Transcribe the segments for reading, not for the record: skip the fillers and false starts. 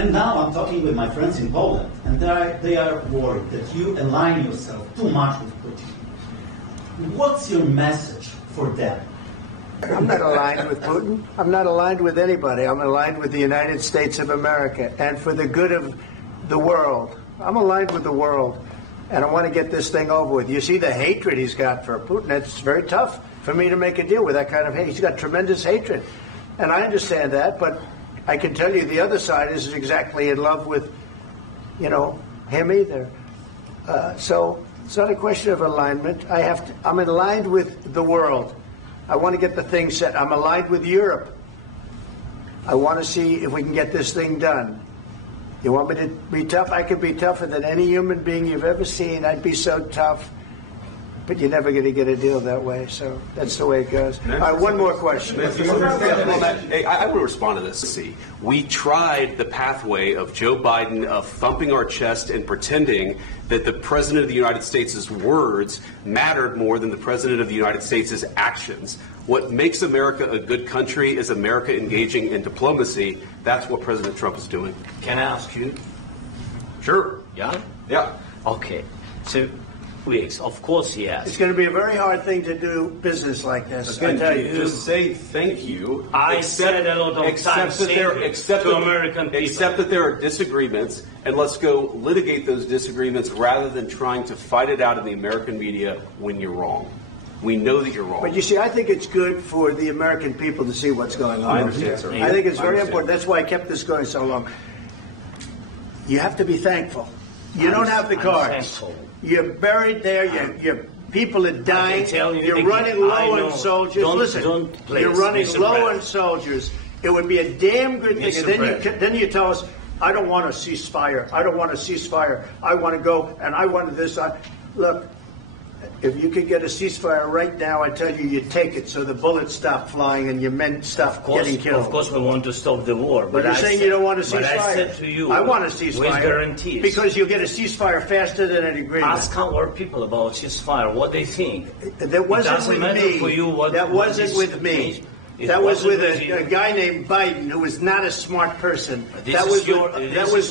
And now I'm talking with my friends in Poland, and they are worried that you align yourself too much with Putin. What's your message for them? I'm not aligned with Putin. I'm not aligned with anybody. I'm aligned with the United States of America and for the good of the world. I'm aligned with the world, and I want to get this thing over with. You see the hatred he's got for Putin. It's very tough for me to make a deal with that kind of hate. He's got tremendous hatred, and I understand that, but I can tell you the other side isn't exactly in love with, him either. So it's not a question of alignment. I'm aligned with the world. I want to get the thing set. I'm aligned with Europe. I want to see if we can get this thing done. You want me to be tough? I could be tougher than any human being you've ever seen. I'd be so tough. But you're never going to get a deal that way, so that's the way it goes. All right, one more question. I will respond to this. See, we tried the pathway of Joe Biden of thumping our chest and pretending that the President of the United States' words mattered more than the President of the United States' actions. What makes America a good country is America engaging in diplomacy. That's what President Trump is doing. Can I ask you? Sure. Yeah? Yeah. Okay. So, please, of course, yes. It's going to be a very hard thing to do business like this. I tell you. Just say thank you. I said a lot of times to American people. Except that there are disagreements, and let's go litigate those disagreements rather than trying to fight it out in the American media when you're wrong. We know that you're wrong. But you see, I think it's good for the American people to see what's going on. I understand, sir. I think it's very important. That's why I kept this going so long. You have to be thankful. You don't have the cards. You're buried there. Your people are dying. You're running low on soldiers. Listen, you're running low on soldiers. It would be a damn good thing. And then you tell us, I don't want a ceasefire. I don't want a ceasefire. I want to go, and I want this. Look, if you could get a ceasefire right now, I tell you, you'd take it so the bullets stop flying and your men stop getting killed. Of course, we want to stop the war. But you're saying you don't want a ceasefire. But I said to you, I want a ceasefire. With guarantees. Because you'll get a ceasefire faster than an agreement. Ask our people about ceasefire, what they think. That wasn't with me. That wasn't with me. That was with a guy named Biden, who was not a smart person. That was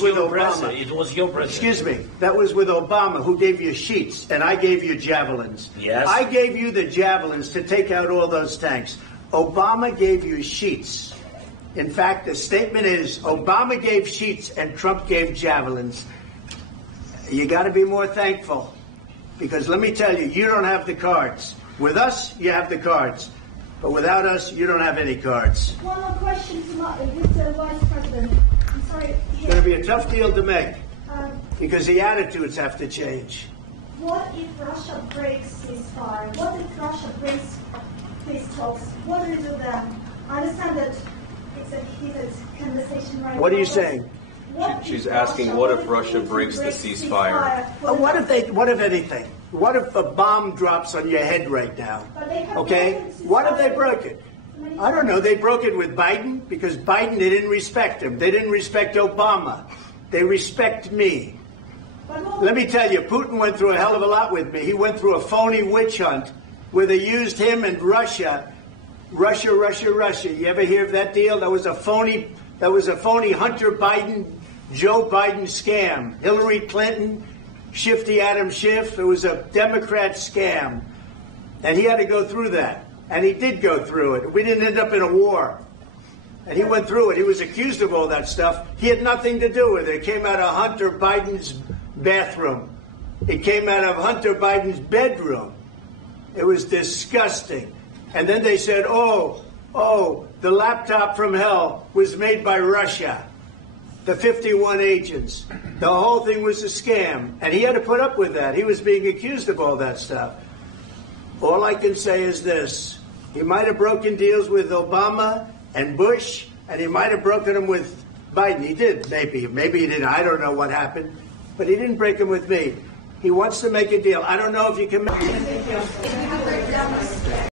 with Obama. It was your president. Excuse me. That was with Obama, who gave you sheets, and I gave you javelins. Yes. I gave you the javelins to take out all those tanks. Obama gave you sheets. In fact, the statement is Obama gave sheets and Trump gave javelins. You got to be more thankful, because let me tell you, you don't have the cards. With us, you have the cards. But without us, you don't have any cards. One more question to Mr. Vice President. I'm sorry. It's going to be a tough deal to make because the attitudes have to change. What if Russia breaks ceasefire? What if Russia breaks peace talks? What do you do then? I understand that it's a heated conversation right now. What are you saying? She's asking, what if Russia breaks the ceasefire? What if anything? What if a bomb drops on your head right now? Okay? What if they broke it? I don't know. They broke it with Biden because Biden, they didn't respect him. They didn't respect Obama. They respect me. Let me tell you, Putin went through a hell of a lot with me. He went through a phony witch hunt where they used him and Russia. Russia. You ever hear of that deal? That was a phony Hunter Biden, Joe Biden scam. Hillary Clinton, Shifty Adam Schiff. It was a Democrat scam. And he had to go through that. And he did go through it. We didn't end up in a war. And he went through it. He was accused of all that stuff. He had nothing to do with it. It came out of Hunter Biden's bathroom. It came out of Hunter Biden's bedroom. It was disgusting. And then they said, oh, the laptop from hell was made by Russia. The 51 agents. The whole thing was a scam. And he had to put up with that. He was being accused of all that stuff. All I can say is this. He might have broken deals with Obama and Bush, and he might have broken them with Biden. He did, maybe. Maybe he didn't. I don't know what happened. But he didn't break them with me. He wants to make a deal. I don't know if you can make it.